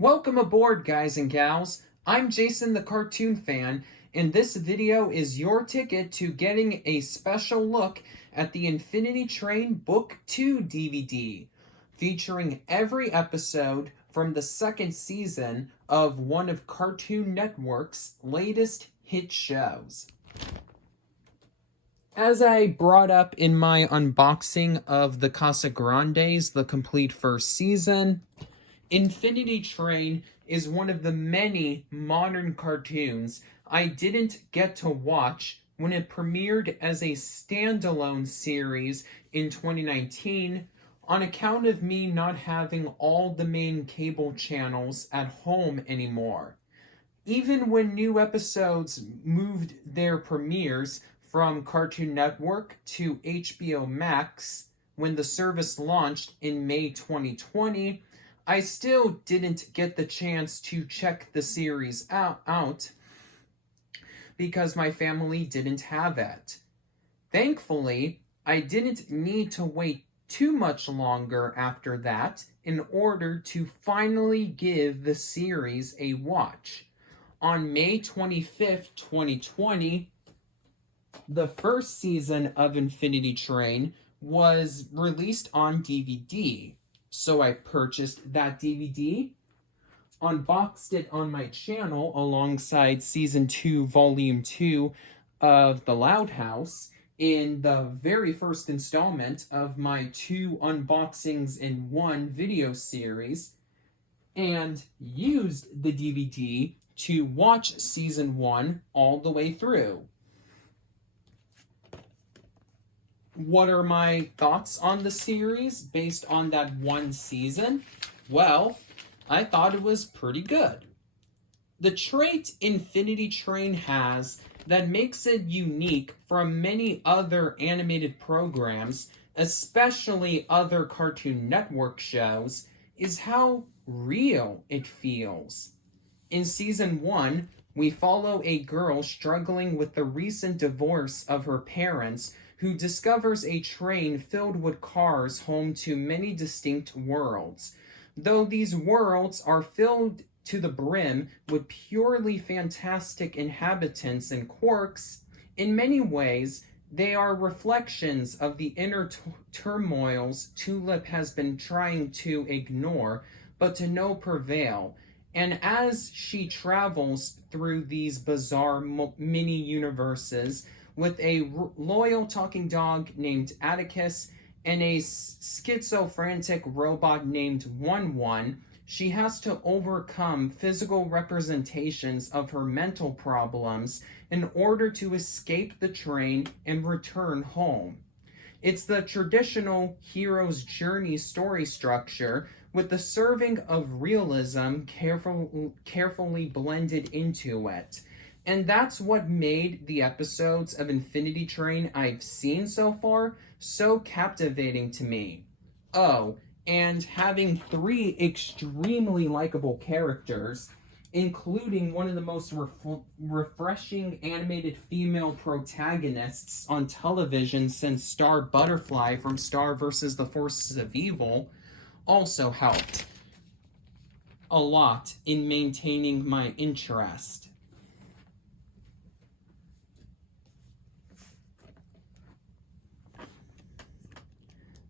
Welcome aboard, guys and gals. I'm Jason the Cartoon Fan, and this video is your ticket to getting a special look at the Infinity Train Book 2 DVD, featuring every episode from the second season of one of Cartoon Network's latest hit shows. As I brought up in my unboxing of the Casagrandes, the complete first season, Infinity Train is one of the many modern cartoons I didn't get to watch when it premiered as a standalone series in 2019 on account of me not having all the main cable channels at home anymore. Even when new episodes moved their premieres from Cartoon Network to HBO Max when the service launched in May 2020, I still didn't get the chance to check the series out because my family didn't have it. Thankfully, I didn't need to wait too much longer after that in order to finally give the series a watch. On May 25th, 2020, the first season of Infinity Train was released on DVD. So I purchased that DVD, unboxed it on my channel alongside Season 2, Volume 2 of The Loud House in the very first installment of my 2 unboxings in 1 video series, and used the DVD to watch Season 1 all the way through. What are my thoughts on the series based on that one season? Well, I thought it was pretty good. The trait Infinity Train has that makes it unique from many other animated programs, especially other Cartoon Network shows, is how real it feels. In Season 1, we follow a girl struggling with the recent divorce of her parents who discovers a train filled with cars home to many distinct worlds. Though these worlds are filled to the brim with purely fantastic inhabitants and quirks, in many ways, they are reflections of the inner turmoils Tulip has been trying to ignore, but to no prevail. And as she travels through these bizarre mini-universes, with a loyal talking dog named Atticus and a schizophrenic robot named One-One, she has to overcome physical representations of her mental problems in order to escape the train and return home. It's the traditional hero's journey story structure with the serving of realism carefully blended into it. And that's what made the episodes of Infinity Train I've seen so far so captivating to me. Oh, and having 3 extremely likable characters, including one of the most refreshing animated female protagonists on television since Star Butterfly from Star vs. the Forces of Evil, also helped a lot in maintaining my interest.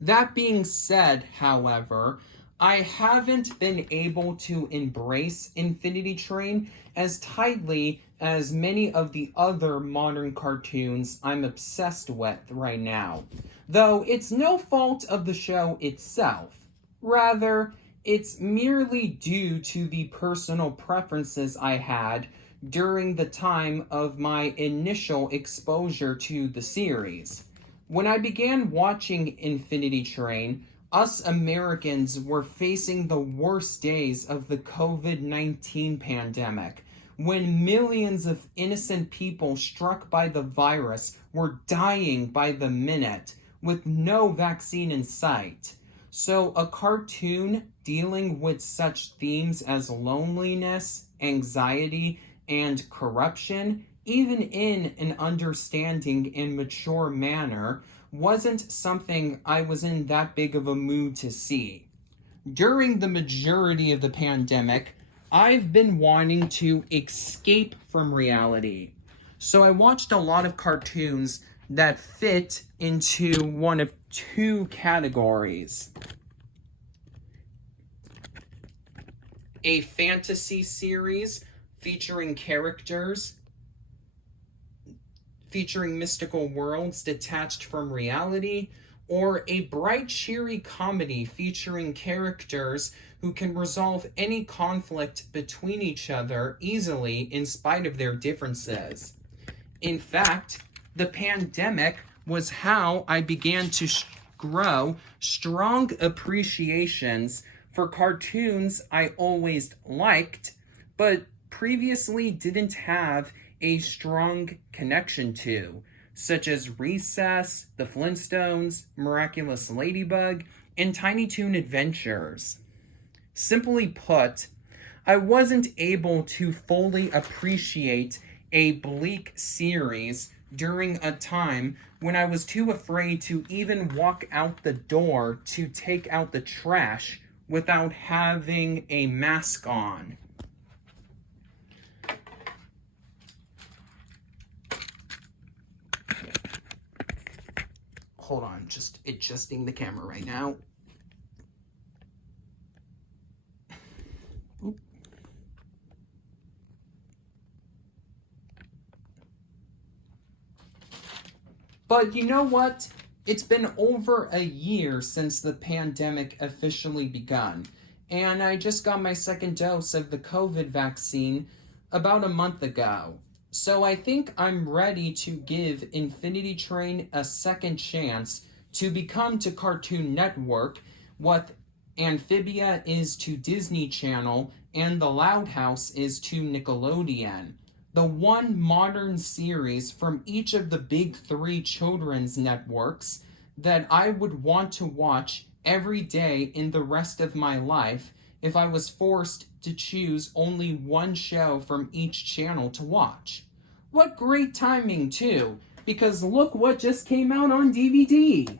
That being said, however, I haven't been able to embrace Infinity Train as tightly as many of the other modern cartoons I'm obsessed with right now. Though it's no fault of the show itself. Rather, it's merely due to the personal preferences I had during the time of my initial exposure to the series. When I began watching Infinity Train, us Americans were facing the worst days of the COVID-19 pandemic, when millions of innocent people struck by the virus were dying by the minute, with no vaccine in sight. So a cartoon dealing with such themes as loneliness, anxiety, and corruption, even in an understanding and mature manner, wasn't something I was in that big of a mood to see. during the majority of the pandemic, I've been wanting to escape from reality. So I watched a lot of cartoons that fit into one of two categories. A fantasy series featuring characters featuring mystical worlds detached from reality, or a bright, cheery comedy featuring characters who can resolve any conflict between each other easily in spite of their differences. In fact, the pandemic was how I began to grow strong appreciations for cartoons I always liked, but previously didn't have a strong connection to, such as Recess, The Flintstones, Miraculous Ladybug, and Tiny Toon Adventures. Simply put, I wasn't able to fully appreciate a bleak series during a time when I was too afraid to even walk out the door to take out the trash without having a mask on. Hold on, just adjusting the camera right now. Oop. But you know what? It's been over a year since the pandemic officially begun, and I just got my second dose of the COVID vaccine about a month ago. So I think I'm ready to give Infinity Train a second chance to become to Cartoon Network what Amphibia is to Disney Channel and The Loud House is to Nickelodeon. The one modern series from each of the big three children's networks that I would want to watch every day in the rest of my life if I was forced to choose only one show from each channel to watch. What great timing, too, because look what just came out on DVD.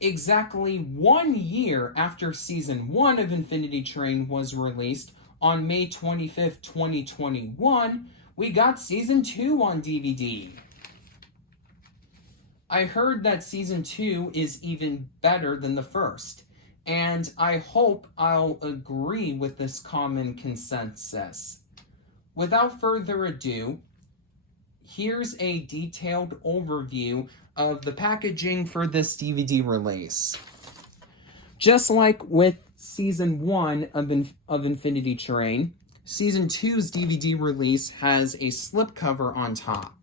Exactly 1 year after Season 1 of Infinity Train was released on May 25th, 2021, we got Season 2 on DVD. I heard that Season 2 is even better than the first, and I hope I'll agree with this common consensus. Without further ado, here's a detailed overview of the packaging for this DVD release. Just like with Season 1 of Infinity Train, Season 2's DVD release has a slipcover on top.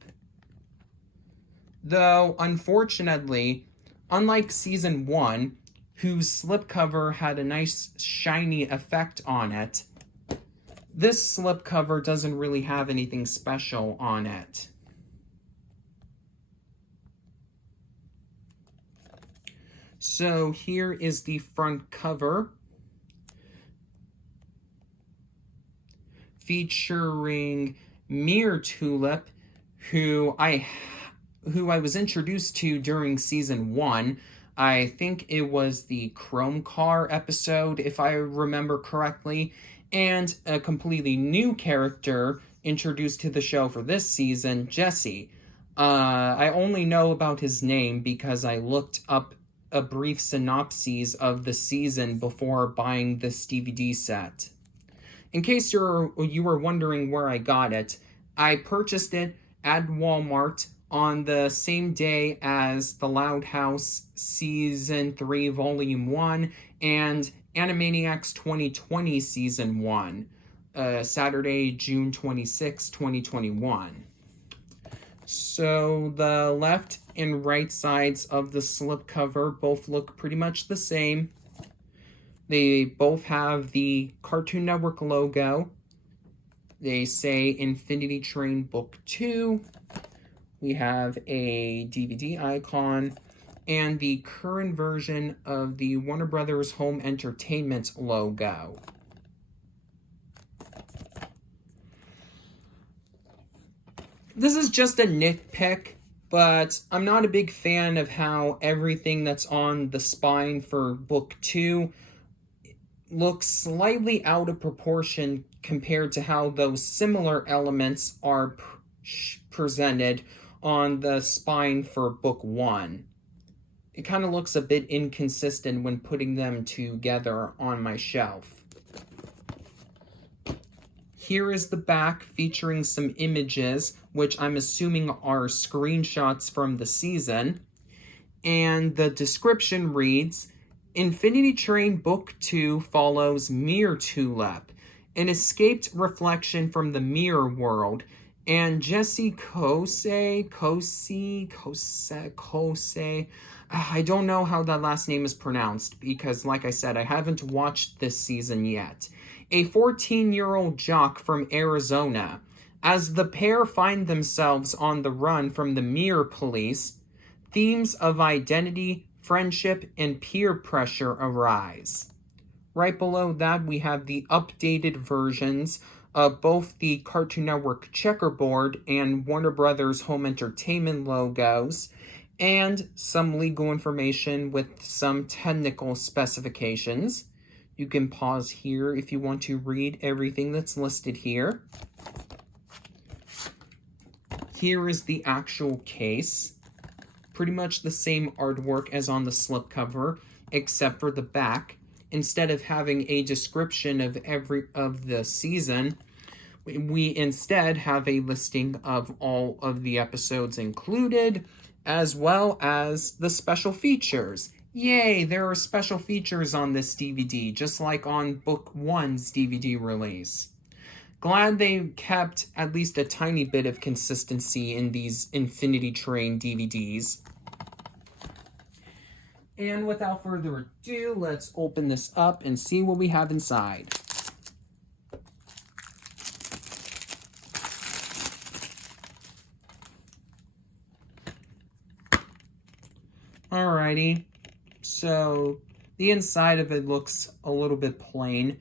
Though, unfortunately, unlike Season 1, whose slipcover had a nice shiny effect on it, this slipcover doesn't really have anything special on it. So here is the front cover, featuring Mirtulip, who I was introduced to during Season 1. I think it was the Chrome Car episode, if I remember correctly, and a completely new character introduced to the show for this season, Jesse. I only know about his name because I looked up a brief synopsis of the season before buying this DVD set. In case you were wondering where I got it, I purchased it at Walmart on the same day as The Loud House Season 3 Volume 1 and Animaniacs 2020 Season 1, Saturday, June 26, 2021. So the left and right sides of the slipcover both look pretty much the same. They both have the Cartoon Network logo. They say Infinity Train Book 2. We have a DVD icon and the current version of the Warner Brothers Home Entertainment logo. This is just a nitpick, but I'm not a big fan of how everything that's on the spine for Book 2 looks slightly out of proportion compared to how those similar elements are presented on the spine for book 1. It kind of looks a bit inconsistent when putting them together on my shelf. Here is the back featuring some images, which I'm assuming are screenshots from the season. And the description reads, Infinity Train Book 2 follows Mirror Tulip, an escaped reflection from the mirror world, and Jesse Kosei, I don't know how that last name is pronounced, because like I said, I haven't watched this season yet. A 14-year-old jock from Arizona. As the pair find themselves on the run from the Mirror Police, themes of identity, friendship, and peer pressure arise. Right below that, we have the updated versions of both the Cartoon Network checkerboard and Warner Brothers Home Entertainment logos, and some legal information with some technical specifications. You can pause here if you want to read everything that's listed here. Here is the actual case. Pretty much the same artwork as on the slipcover, except for the back. Instead of having a description of every of the season, we instead have a listing of all of the episodes included, as well as the special features. Yay, there are special features on this DVD, just like on Book 1's DVD release. Glad they kept at least a tiny bit of consistency in these Infinity Train DVDs. And without further ado, let's open this up and see what we have inside. Alrighty, so the inside of it looks a little bit plain.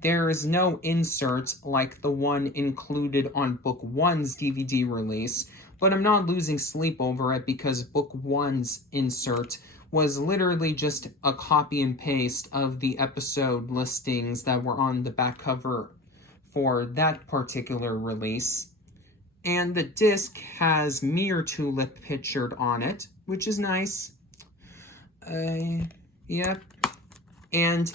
There is no insert like the one included on Book 1's DVD release, but I'm not losing sleep over it because Book 1's insert was literally just a copy and paste of the episode listings that were on the back cover for that particular release. And the disc has Mirror Tulip pictured on it, which is nice. Yep. And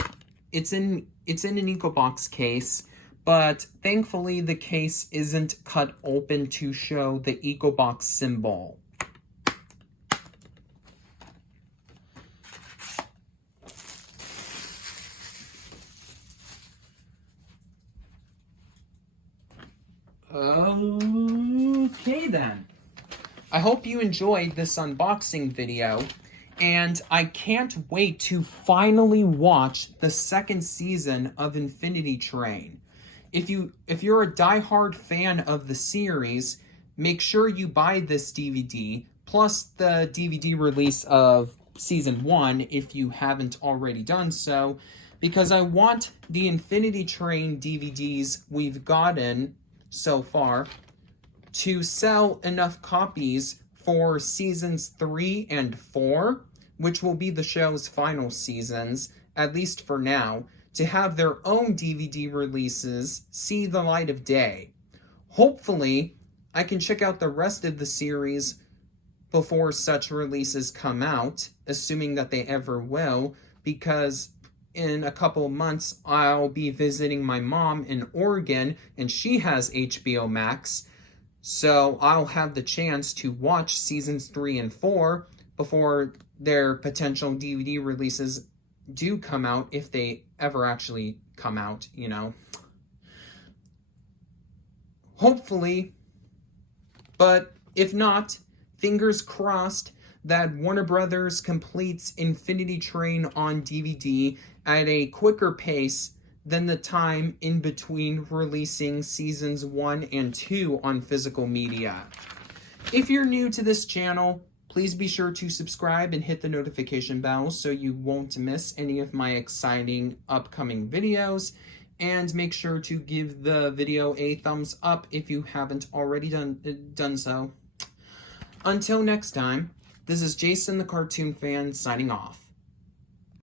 it's in an EcoBox case, but thankfully the case isn't cut open to show the EcoBox symbol. Okay then. I hope you enjoyed this unboxing video, and I can't wait to finally watch the second season of Infinity Train. If you're a diehard fan of the series, make sure you buy this DVD, plus the DVD release of Season 1 if you haven't already done so, because I want the Infinity Train DVDs we've gotten so far to sell enough copies for Seasons 3 and 4, which will be the show's final seasons, at least for now, to have their own DVD releases see the light of day. Hopefully, I can check out the rest of the series before such releases come out, assuming that they ever will, because in a couple of months, I'll be visiting my mom in Oregon, and she has HBO Max, so I'll have the chance to watch Seasons 3 and 4 before their potential DVD releases do come out, if they ever actually come out, you know. Hopefully, but if not, fingers crossed that Warner Brothers completes Infinity Train on DVD at a quicker pace than the time in between releasing Seasons 1 and 2 on physical media. If you're new to this channel, please be sure to subscribe and hit the notification bell so you won't miss any of my exciting upcoming videos. And make sure to give the video a thumbs up if you haven't already done so. Until next time, this is Jason the Cartoon Fan signing off.